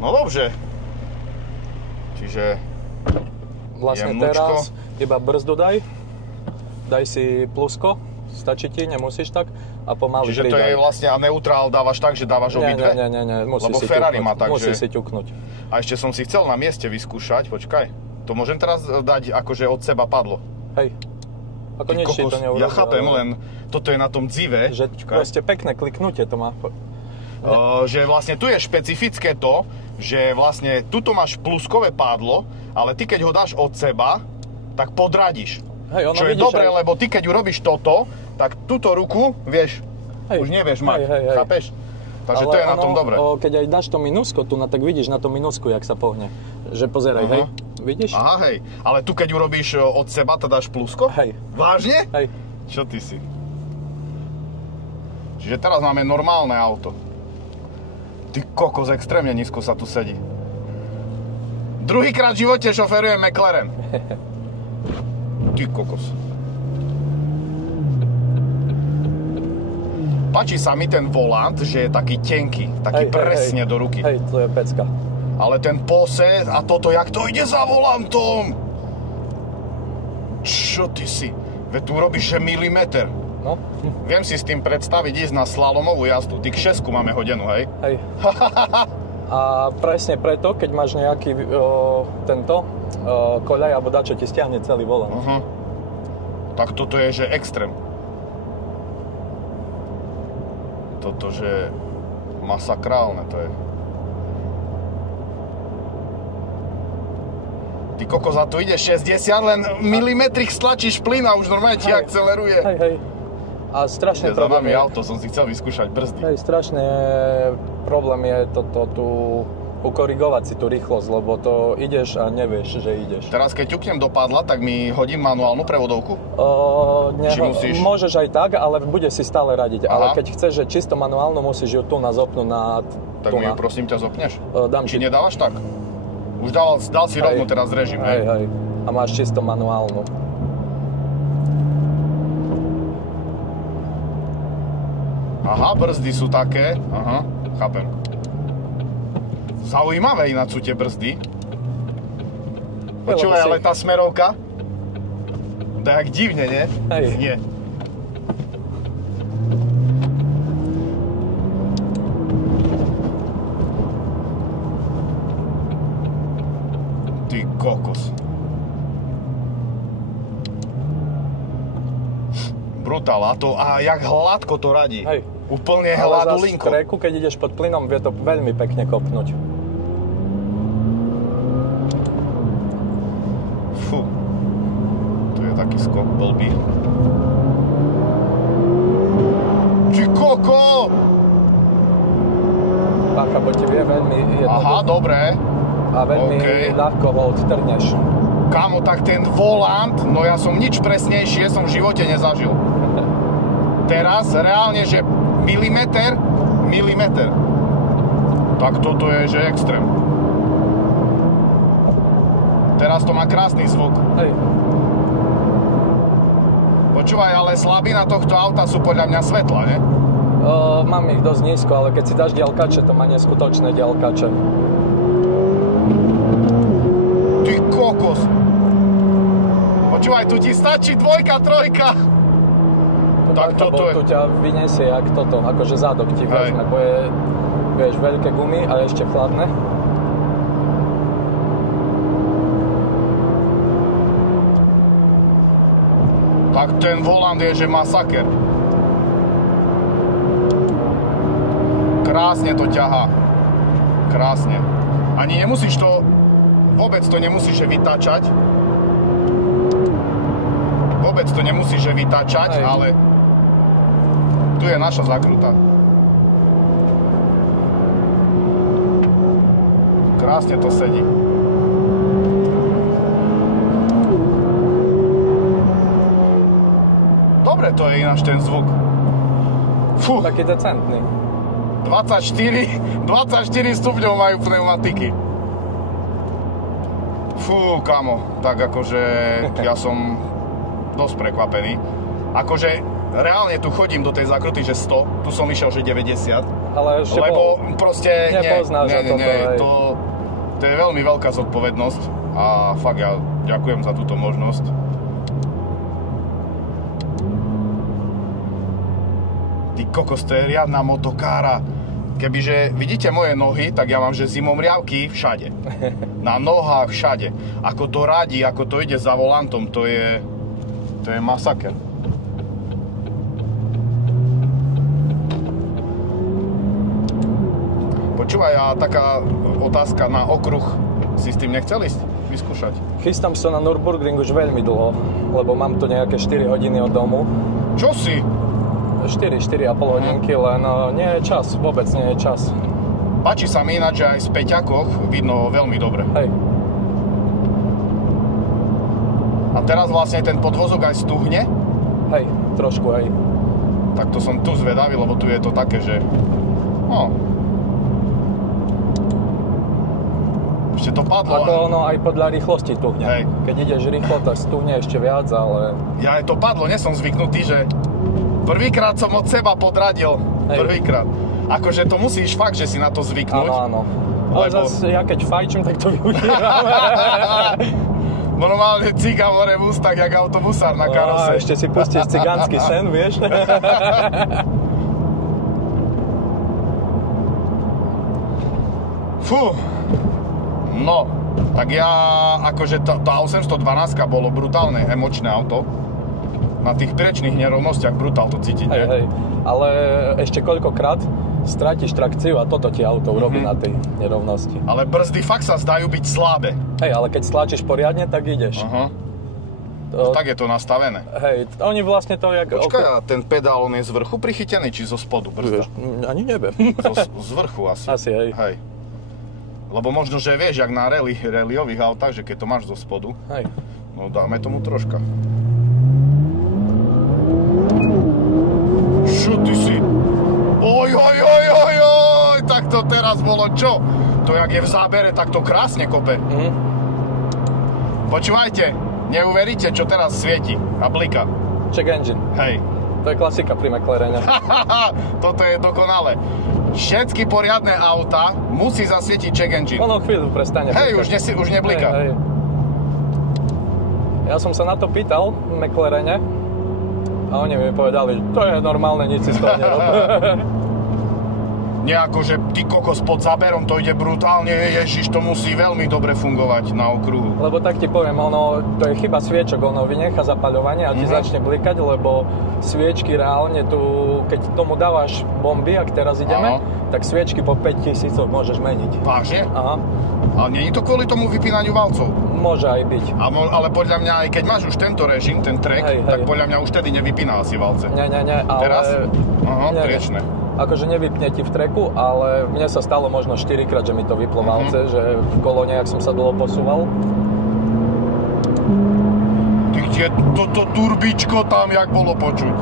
No dobře. Čiže vlastne jemnučko. teraz iba brzdu daj si plusko, stačí ti, nemusíš tak a pomaly Čiže to je vlastne, a neutrál dávaš tak, že dávaš obidve? Nie, musí lebo si Ferrari ťuknúť. má tak, musí že... si ťuknúť. A ešte som si chcel na mieste vyskúšať, počkaj. To môžem teraz dať akože od seba padlo. Hej. Ako nič ti to neurobí. Ja chápem, len toto je na tom dzive. Že proste pekné kliknutie to má. Že vlastne tu je špecifické to, že vlastne tuto máš pluskové pádlo, ale ty keď ho dáš od seba, tak podradíš. Hej, čo je dobré, lebo ty keď urobíš toto, tak túto ruku, vieš, už nevieš mať. Chápeš? Takže ale to je na tom dobré. Keď aj dáš to minusko tu, tak vidíš na to minusku, jak sa pohne. Že pozeraj, hej. Vidíš? Aha, hej. Ale tu keď urobíš od seba, to dáš plusko? Hej. Vážne? Hej. Čo ty si? Čiže teraz máme normálne auto. Ty kokos, extrémne nízko sa tu sedí. Druhýkrát v živote šoferujem McLaren. Ty kokos. Páči sa mi ten volant, že je taký tenký, taký presne do ruky. Hej, to je pecka. Ale ten pose a toto, jak to ide za volantom? Čo ty si? Veď tu robíš, že milimeter. No. Viem si s tým predstaviť ísť na slalomovú jazdu. Ty kšesku máme hodenú, hej? Hej. A presne preto, keď máš nejaký koľaj alebo dačo, ti stiahne celý volant. Tak toto je, že extrém. Toto, že masakrálne to je. Ty kokos, a tu ide 60, len milimetrik stlačíš plyn a už normálne ti akceleruje. Hej. A strašne problém je... auto, som si chcel vyskúšať brzdy. Hej, strašne problém je toto tu ukorigovať si tú rýchlosť, lebo to ideš a nevieš, že ideš. Teraz keď ťuknem do padla, tak mi hodím manuálnu prevodovku? Či musíš? Môžeš aj tak, ale bude si stále radiť. Ale keď chceš, že čisto manuálnu, musíš ju tu zopnúť na... Tak mi ju prosím ťa zopneš? Dám Či nedávaš tak? Už dal si rovno teraz režim, hej? Hej. A máš čisto manuálnu. Aha, brzdy sú také. Aha, chápem. Zaujímavé ináč sú tie brzdy. Počúvaj, ale tá smerovka, to je jak divne, nie? Hej. Nie. Ty kokos. Brutál, a jak hladko to radí. Hej. Úplne hladulinko. Ale za streku, keď ideš pod plynom, vie to veľmi pekne kopnúť. Fú. Tu je taký skok blbý. Ty koko! Pácha, bo ti vie veľmi jednoducho. Aha, dobré. A veľmi ľahko ho odtrneš. Kámo, tak ten volant, no ja som nič presnejšie som v živote nezažil. Teraz reálne, že milimeter. Tak toto je, že extrém. Teraz to má krásny zvuk. Hej. Počúvaj, ale slabina tohto auta sú podľa mňa svetla, ne? Mám ich dosť nízko, ale keď si dáš diaľkače, to má neskutočné diaľkače. Ty kokos. Počúvaj, tu ti stačí 2, 3. Tak toto tu ťa vyniesie jak toto, akože zádok ti vezme, bo je, vieš, veľké gumy a ešte chladné. Tak ten volant je, že masaker. Krásne to ťahá. Krásne. Ani nemusíš to, vôbec to nemusíš vytáčať. Vôbec to nemusíš vytáčať, ale tu je naša zakruta. Krásne to sedí. Dobre to je ináč ten zvuk. Fú. Taký decentný. 24 stupňov majú pneumatiky. Fú, kamo, tak akože ja som dosť prekvapený. Akože reálne tu chodím do tej zákruty, že 100, tu som išiel, že 90. Ale ešte lebo proste nepoznáš to je veľmi veľká zodpovednosť a fakt ja ďakujem za túto možnosť. Ty kokos, to je riadna motokára. Kebyže vidíte moje nohy, tak ja mám, že zimomriavky všade. Na nohách všade. Ako to radí, ako to ide za volantom, to je masaker. Počúvaj, a taká otázka na okruh. Si s tým nechcel ísť vyskúšať? Chystám sa na Nürburgring už veľmi dlho, lebo mám to nejaké 4 hodiny od domu. Čo si? 4,5 hodinky, len nie je čas, vôbec nie je čas. Páči sa mi ináč, že aj z Peťakoch vidno veľmi dobre. Hej. A teraz vlastne ten podvozok aj stuhne? Hej, trošku hej. Tak to som tu zvedavý, lebo tu je to také, že... No. Ešte to padlo. Ako ono aj podľa rýchlosti tuhne. Hej. Keď ideš rýchlo, tak stuhne ešte viac, ale... Ja aj to padlo, nie som zvyknutý, že... Prvýkrát som od seba podradil. Hej. Prvýkrát. Akože to musíš fakt, že si na to zvyknúť. Áno. Ale zase ja keď fajčím, tak to využívam. Normálne ciga hore v ústach, jak autobusár na karose. A ešte si pustíš cigánsky sen, vieš? Fú. No, tak ja, akože tá 812 bolo brutálne emočné auto. Na tých priečných nerovnostiach brutál to cítiť, hej, hej. Ale ešte koľkokrát stratíš trakciu a toto ti auto urobí na tej nerovnosti. Ale brzdy fakt sa zdajú byť slabé. Hej, ale keď stlačíš poriadne, tak ideš. Aha. Tak je to nastavené. Hej, oni vlastne to jak... Počkaj, a ten pedál, on je z vrchu prichytený, či zo spodu brzda? Ani neviem. Z vrchu asi. Asi, hej. Hej. Lebo možno, že vieš, jak na rallyových autách, že keď to máš zo spodu, hej. No dáme tomu troška. Čo ty si? Oj, tak to teraz bolo čo? To jak je v zábere, tak to krásne kope. Počúvajte, neuveríte, čo teraz svieti a blika. Check engine. Hej. To je klasika pri McLarene. Toto je dokonalé. Všetky poriadne auta musí zasvietiť check engine. Ono chvíľu prestane. Hej, už neblika. Hej. Ja som sa na to pýtal v McLarene a oni mi povedali, to je normálne, nič si z toho nerob. Nie ako, že ty kokos pod záberom, to ide brutálne, ježiš, to musí veľmi dobre fungovať na okruhu. Lebo tak ti poviem, ono, to je chyba sviečok, ono vynecha zapaľovanie a ti začne blikať, lebo sviečky reálne tu, keď tomu dávaš bomby, ak teraz ideme, tak sviečky po 5000 môžeš meniť. Vážne? Aha. Ale nie je to kvôli tomu vypínaniu valcov? Môže aj byť. Ale podľa mňa, aj keď máš už tento režim, ten track, tak podľa mňa už tedy nevypína asi valce. Nie, ale... Teraz? Aha, priečne. Akože nevypne ti v treku, ale mne sa stalo možno 4-krát, že mi to vyplo valce, že v kolóne, ak som sa dlho posúval. Ty kde toto turbičko tam, jak bolo počuť?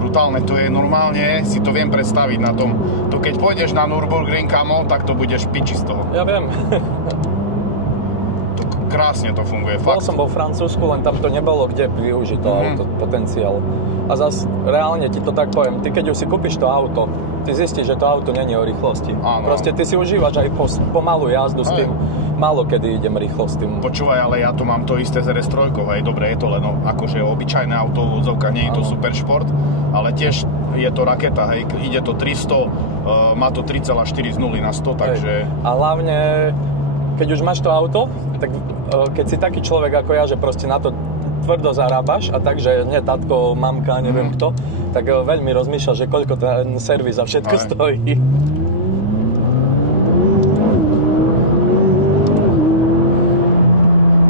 Brutálne, to je normálne, si to viem predstaviť na tom. To keď pôjdeš na Nürburgring, kamo, tak to budeš piči z toho. Ja viem. Krásne to funguje, Bol fakt. som vo Francúzsku, len tam to nebolo kde využiť to auto, potenciál. A zas reálne ti to tak poviem, ty keď už si kúpiš to auto, ty zistíš, že to auto není o rýchlosti. Áno. Proste ty si užívaš aj pomalú jazdu s tým. Málo kedy idem rýchlo s tým. Počúvaj, ale ja to mám to isté z RS3, hej, dobre, je to len akože obyčajné auto v odzovkách, nie je to super šport, ale tiež je to raketa, hej, ide to 300, má to 3,4 z 0 na 100, takže... A hlavne, keď už máš to auto, tak keď si taký človek ako ja, že proste na to tvrdo zarábaš a takže nie tatko, mamka, neviem kto, tak veľmi rozmýšľa, že koľko ten servis a všetko stojí.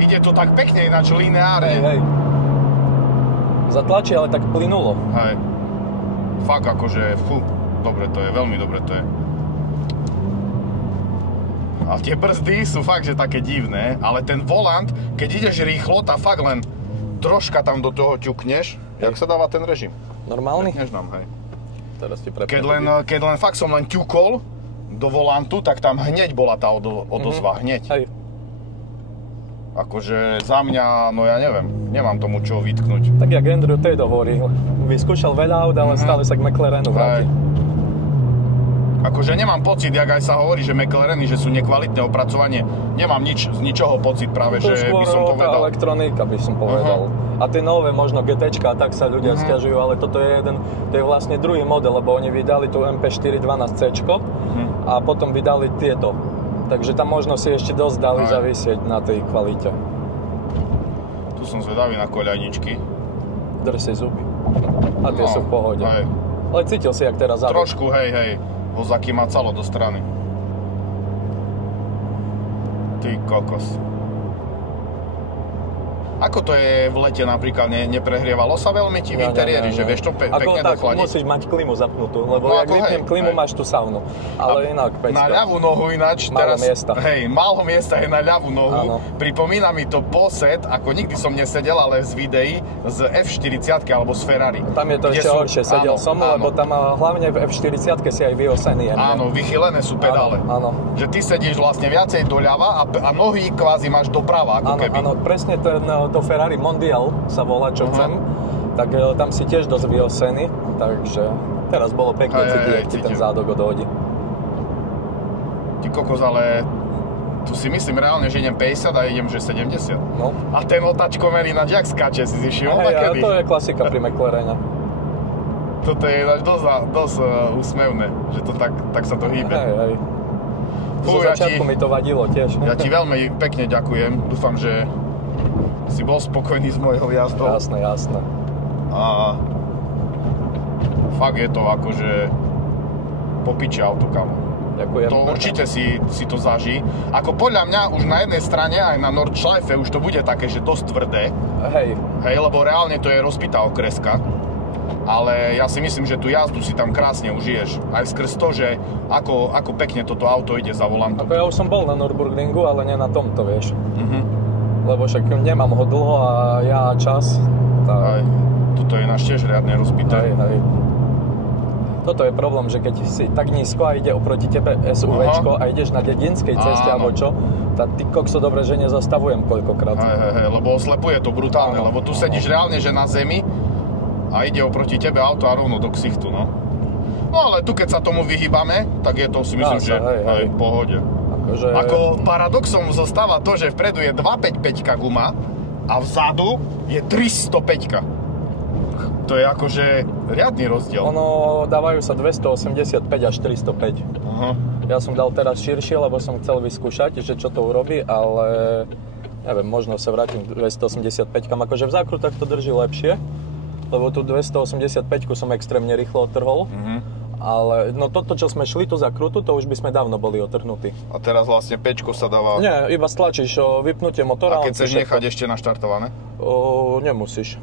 Ide to tak pekne, ináč lineárne. Hej. Zatlačí, ale tak plynulo. Hej. Fakt akože, dobre to je, veľmi dobre to je. A tie brzdy sú fakt, že také divné, ale ten volant, keď ideš rýchlo, tá fakt len troška tam do toho ťukneš. Jak sa dáva ten režim? Normálny? Nežnám, hej. Teraz ti prepnem. Keď len fakt som len ťukol do volantu, tak tam hneď bola tá odozva, hneď. Hej. Akože za mňa, no ja neviem, nemám tomu čo vytknúť. Tak jak Andrew Tate hovorí, vyskúšal veľa aut, ale stále sa k McLarenu vráti. Akože nemám pocit, jak aj sa hovorí, že McLareny, že sú nekvalitné opracovanie. Nemám z ničoho pocit práve, to že by som povedal. Tá elektronika by som povedal. A tie nové, možno GTčka, tak sa ľudia sťažujú, ale toto je to je vlastne druhý model, lebo oni vydali tú MP4 12C a potom vydali tieto. Takže tam možno si ešte dosť dali zavisieť na tej kvalite. Tu som zvedavý na koľajničky. Drž si zuby. A tie sú v pohode. Hej. Ale cítil si, jak teraz zadok. Trošku, hej. Ho zakýmacalo do strany. Ty kokos. Ako to je v lete napríklad? Neprehrievalo sa veľmi ti v interiéri, že vieš to pekne dochladiť? Musíš mať klimu zapnutú, lebo jak vypnem klimu, máš tú saunu. Ale inak pecka. Na ľavú nohu ináč málo teraz... miesta. Hej, málo miesta je na ľavú nohu. Áno. Pripomína mi to posed, ako nikdy som nesedel, ale z videí z F40 alebo z Ferrari. Tam je to ešte horšie, sedel som, lebo tam hlavne v F40 si aj vyosený. Áno, vychylené sú pedále. Áno. Že ty sedíš vlastne viacej doľava a nohy kvázi máš doprava, ako keby. Áno, presne to Ferrari Mondial sa volá, čo chcem, tak tam si tiež dosť vyosený, takže teraz bolo pekne cítiť, jak ti ten zádok odhodí. Ty kokos, ale tu si myslím reálne, že idem 50 a idem, že 70. No. A ten otačkomer ináč jak skáče, si zišiel takedy? To je klasika pri McLarene. Toto je ináč dosť úsmevné, že to tak sa to hýbe. Hej. Zo začiatku mi to vadilo tiež. Ja ti veľmi pekne ďakujem, dúfam, že si bol spokojný s mojou jazdou. Jasné. A fakt je to akože popiče auto, kamo. Ďakujem. To určite si to zaží. Ako podľa mňa už na jednej strane, aj na Nordschleife už to bude také, že dosť tvrdé. Hej, lebo reálne to je rozbitá okreska. Ale ja si myslím, že tú jazdu si tam krásne užiješ. Aj skrz to, že ako pekne toto auto ide za volantom. Ako ja už som bol na Nürburgringu, ale nie na tomto, vieš. Lebo však nemám ho dlho a ja čas. Aj, toto je náš tiež riadne rozbité. Hej. Toto je problém, že keď si tak nízko a ide oproti tebe SUVčko a ideš na dedinskej ceste alebo čo, tak ty kokso dobre, že nezastavujem koľkokrát. Hej, lebo oslepuje to brutálne, lebo tu sedíš reálne, že na zemi a ide oproti tebe auto a rovno do ksichtu, no. No ale tu keď sa tomu vyhýbame, tak je to si myslím, že v pohode. Ako paradoxom zostáva to, že vpredu je 255 guma a vzadu je 305. To je akože riadny rozdiel. Ono dávajú sa 285 až 405. Ja som dal teraz širšie, lebo som chcel vyskúšať, že čo to urobí, ale neviem, možno sa vrátim k 285-kam. Akože v zákrutách to drží lepšie, lebo tu 285-ku som extrémne rýchlo odtrhol. Ale no toto, čo sme šli tu za krutu, to už by sme dávno boli otrhnutí. A teraz vlastne pečko sa dáva... Nie, iba stlačíš vypnutie motora. A keď chceš nechať ešte naštartované? Nemusíš.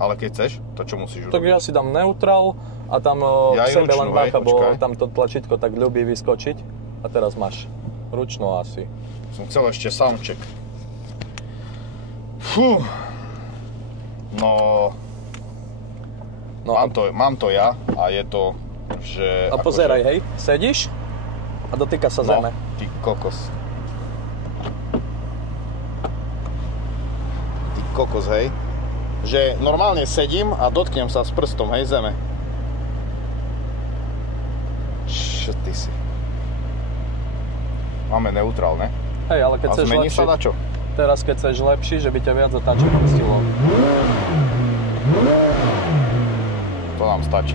Ale keď chceš, to čo musíš urobiť? Tak ja si dám neutral a tam sebe len bacha, bo tam to tlačítko tak ľubí vyskočiť. A teraz máš ručno asi. Som chcel ešte soundcheck. Fú. No mám to ja a je to, že... A pozeraj, hej, sedíš a dotýka sa zeme. Ty kokos. Ty kokos, hej. Že normálne sedím a dotknem sa s prstom, hej, zeme. Čo ty si? Máme neutrál, ne? Hej, ale keď chceš lepší... A zmení sa dačo? Teraz, keď chceš lepší, že by ťa viac otáčalo stilo. To nám stačí.